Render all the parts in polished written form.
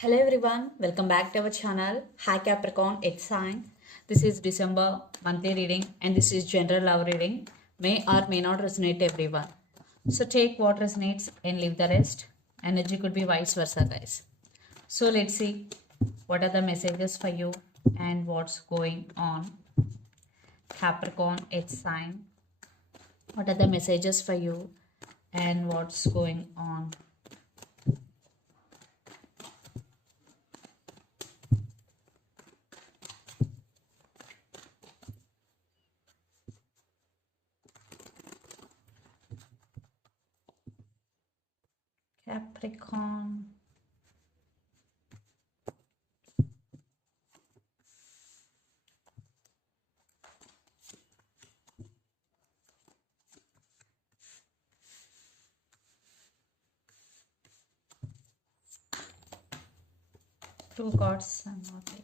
Hello everyone, welcome back to our channel. Hi Capricorn, it's sign. This is December monthly reading and this is general love reading. May or may not resonate everyone. So take what resonates and leave the rest. Energy could be vice versa, guys. So let's see what are the messages for you and what's going on. Capricorn, it's sign. What are the messages for you and what's going on? Capricorn. Two cards. I'm not taking.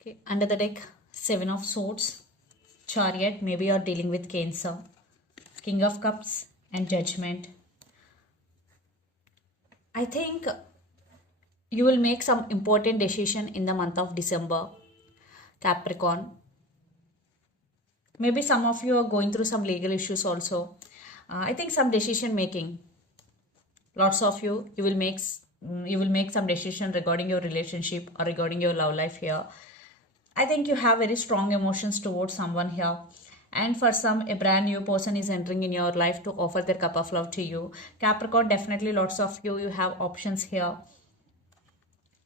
Okay, under the deck, Seven of Swords, Chariot, maybe you're dealing with Cancer, King of Cups, and Judgment. I think you will make some important decision in the month of December, Capricorn. Maybe some of you are going through some legal issues also. I think some decision making. Lots of you will make some decision regarding your relationship or regarding your love life here. I think you have very strong emotions towards someone here. And for some, a brand new person is entering in your life to offer their cup of love to you. Capricorn, definitely lots of you have options here.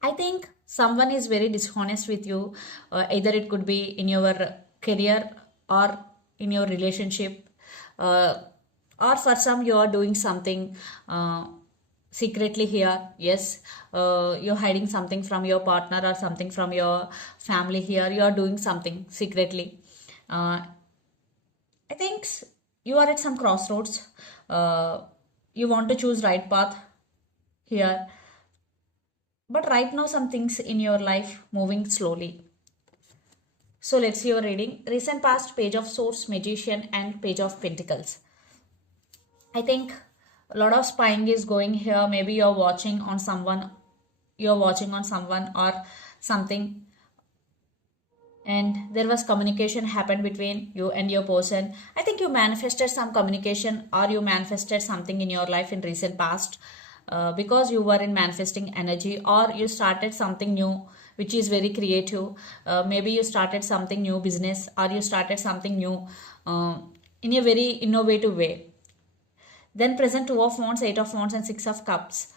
I think someone is very dishonest with you. Either it could be in your career or in your relationship. Or for some, you are doing something secretly here. Yes, you're hiding something from your partner or something from your family here. You are doing something secretly. I think you are at some crossroads. You want to choose right path here. But right now some things in your life moving slowly. So let's see your reading. Recent past, Page of Swords, Magician, and Page of Pentacles. I think a lot of spying is going here. Maybe you're watching on someone or something, and there was communication happened between you and your person. I think you manifested some communication or you manifested something in your life in recent past, because you were in manifesting energy, or you started something new which is very creative. Maybe you started something new business, or you started something new in a very innovative way. Then present Two of Wands, Eight of Wands, and Six of Cups.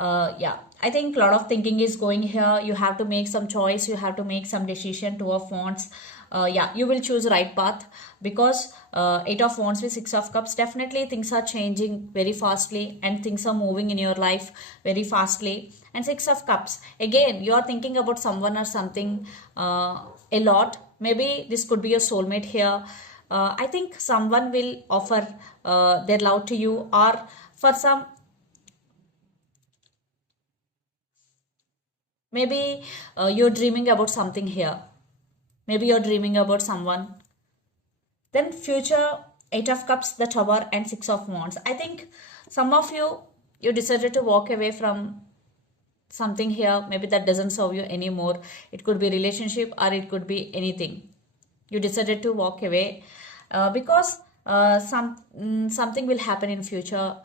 Yeah, I think a lot of thinking is going here. You have to make some choice, you have to make some decision. Two of Wands, yeah, you will choose right path, because Eight of Wands with Six of Cups, definitely things are changing very fastly and things are moving in your life very fastly. And Six of Cups, again you are thinking about someone or something a lot. Maybe this could be a soulmate here. I think someone will offer their love to you, or for some, maybe you're dreaming about something here. Maybe you're dreaming about someone. Then future, Eight of Cups, the Tower, and Six of Wands. I think some of you decided to walk away from something here. Maybe that doesn't serve you anymore. It could be relationship or it could be anything. You decided to walk away because something will happen in future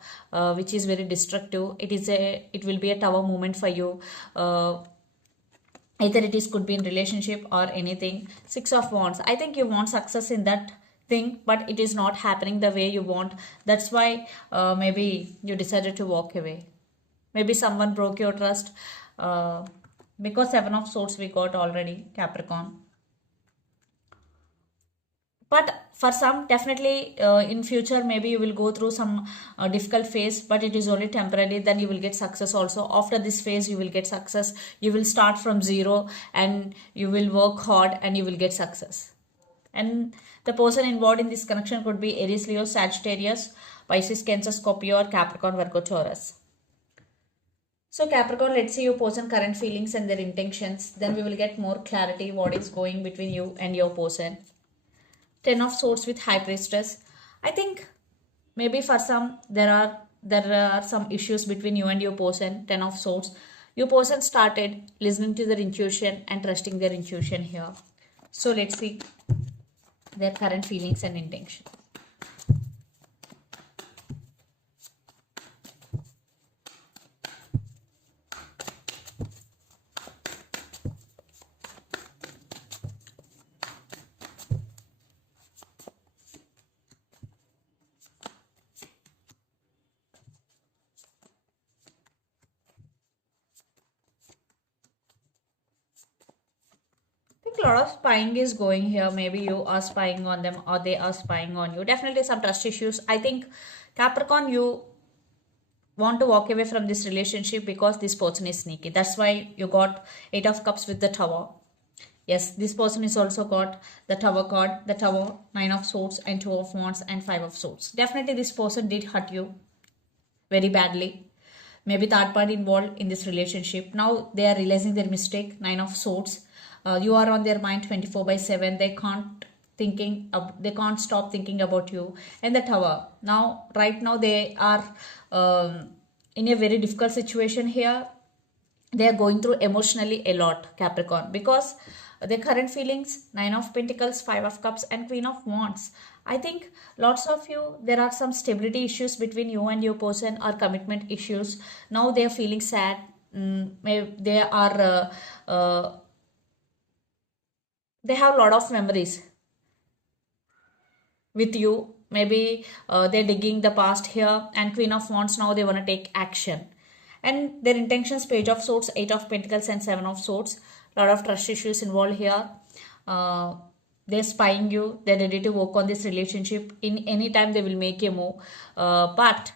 which is very destructive. It will be a tower moment for you. Either it is could be in relationship or anything. Six of Wands, I think you want success in that thing, but it is not happening the way you want. That's why maybe you decided to walk away. Maybe someone broke your trust, because Seven of Swords we got already, Capricorn. But for some, definitely in future maybe you will go through some difficult phase, but it is only temporary. Then you will get success also. After this phase you will get success. You will start from zero and you will work hard and you will get success. And the person involved in this connection could be Aries, Leo, Sagittarius, Pisces, Cancer, Scorpio, or Capricorn, Virgo, Taurus. So Capricorn, let's see your person current feelings and their intentions. Then we will get more clarity what is going between you and your person. Ten of Swords with High Priestess. I think maybe for some there are some issues between you and your person. Ten of Swords. Your person started listening to their intuition and trusting their intuition here. So let's see their current feelings and intention. A lot of spying is going here. Maybe you are spying on them or they are spying on you. Definitely some trust issues. I think Capricorn, you want to walk away from this relationship because this person is sneaky. That's why you got Eight of Cups with the Tower. Yes, this person is also got the Tower card, the Tower, Nine of Swords, and Two of Wands, and Five of Swords. Definitely this person did hurt you very badly. Maybe third party involved in this relationship. Now they are realizing their mistake. Nine of Swords. You are on their mind 24/7. They can't stop thinking about you. And the Tower. Now, right now they are in a very difficult situation here. They are going through emotionally a lot, Capricorn, because their current feelings, Nine of Pentacles, Five of Cups, and Queen of Wands. I think lots of you, there are some stability issues between you and your person or commitment issues. Now they are feeling sad. They are they have a lot of memories with you. Maybe they're digging the past here. And Queen of Wands, now they want to take action. And their intentions, Page of Swords, Eight of Pentacles, and Seven of Swords. A lot of trust issues involved here. They're spying you. They're ready to work on this relationship. In any time they will make a move. But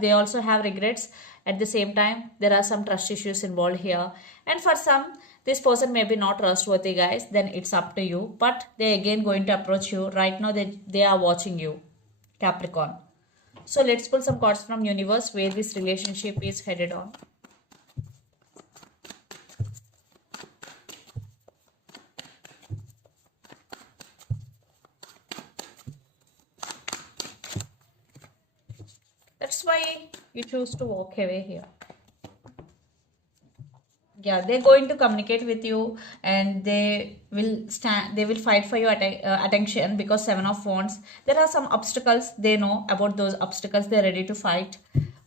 they also have regrets. At the same time, there are some trust issues involved here. And for some, this person may be not trustworthy, guys. Then it's up to you. But they again going to approach you. Right now, they are watching you, Capricorn. So let's pull some cards from universe where this relationship is headed on. That's why you choose to walk away here. Yeah, they're going to communicate with you and they will fight for your attention, because Seven of Wands, there are some obstacles. They know about those obstacles. They're ready to fight.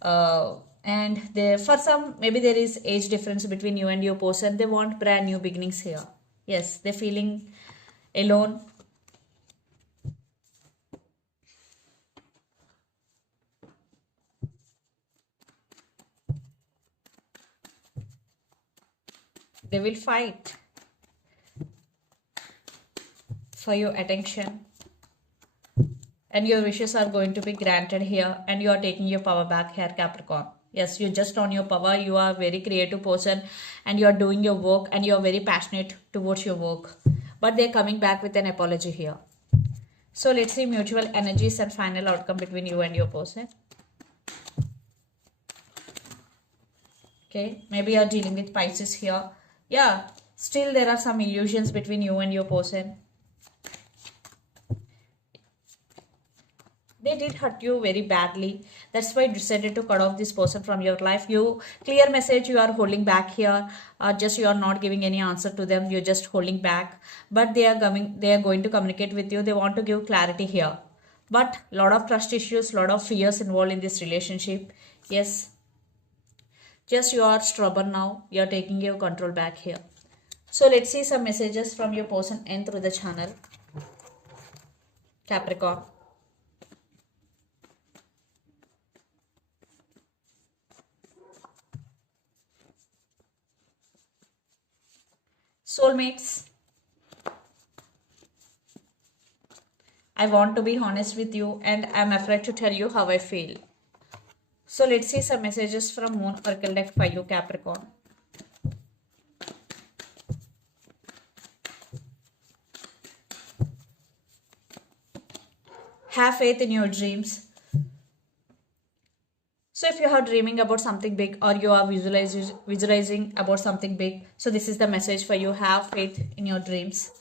And for some, maybe there is age difference between you and your person. They want brand new beginnings here. Yes, they're feeling alone. They will fight for your attention. And your wishes are going to be granted here. And you are taking your power back here, Capricorn. Yes, you're just on your power. You are a very creative person. And you are doing your work. And you are very passionate towards your work. But they're coming back with an apology here. So let's see mutual energies and final outcome between you and your person. Okay, maybe you're dealing with Pisces here. Yeah, still there are some illusions between you and your person. They did hurt you very badly. That's why you decided to cut off this person from your life. You clear message you are holding back here. Just you are not giving any answer to them. You're just holding back. But they are going to communicate with you. They want to give clarity here. But lot of trust issues, lot of fears involved in this relationship. Yes. Just you are stubborn now. You are taking your control back here. So let's see some messages from your person and through the channel. Capricorn. Soulmates. I want to be honest with you and I'm afraid to tell you how I feel. So let's see some messages from Moon Oracle deck for you, Capricorn. Have faith in your dreams. if you are dreaming about something big or you are visualizing about something big, so this is the message for you. Have faith in your dreams.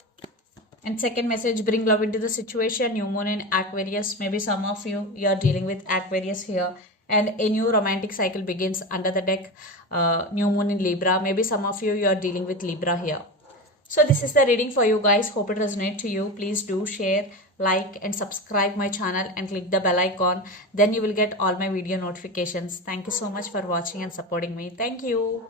And second message, bring love into the situation. New moon in Aquarius. Maybe some of you are dealing with Aquarius here. And a new romantic cycle begins under the deck. New moon in Libra. Maybe some of you are dealing with Libra here. So this is the reading for you guys. Hope it resonates to you. Please do share, like and subscribe my channel and click the bell icon. Then you will get all my video notifications. Thank you so much for watching and supporting me. Thank you.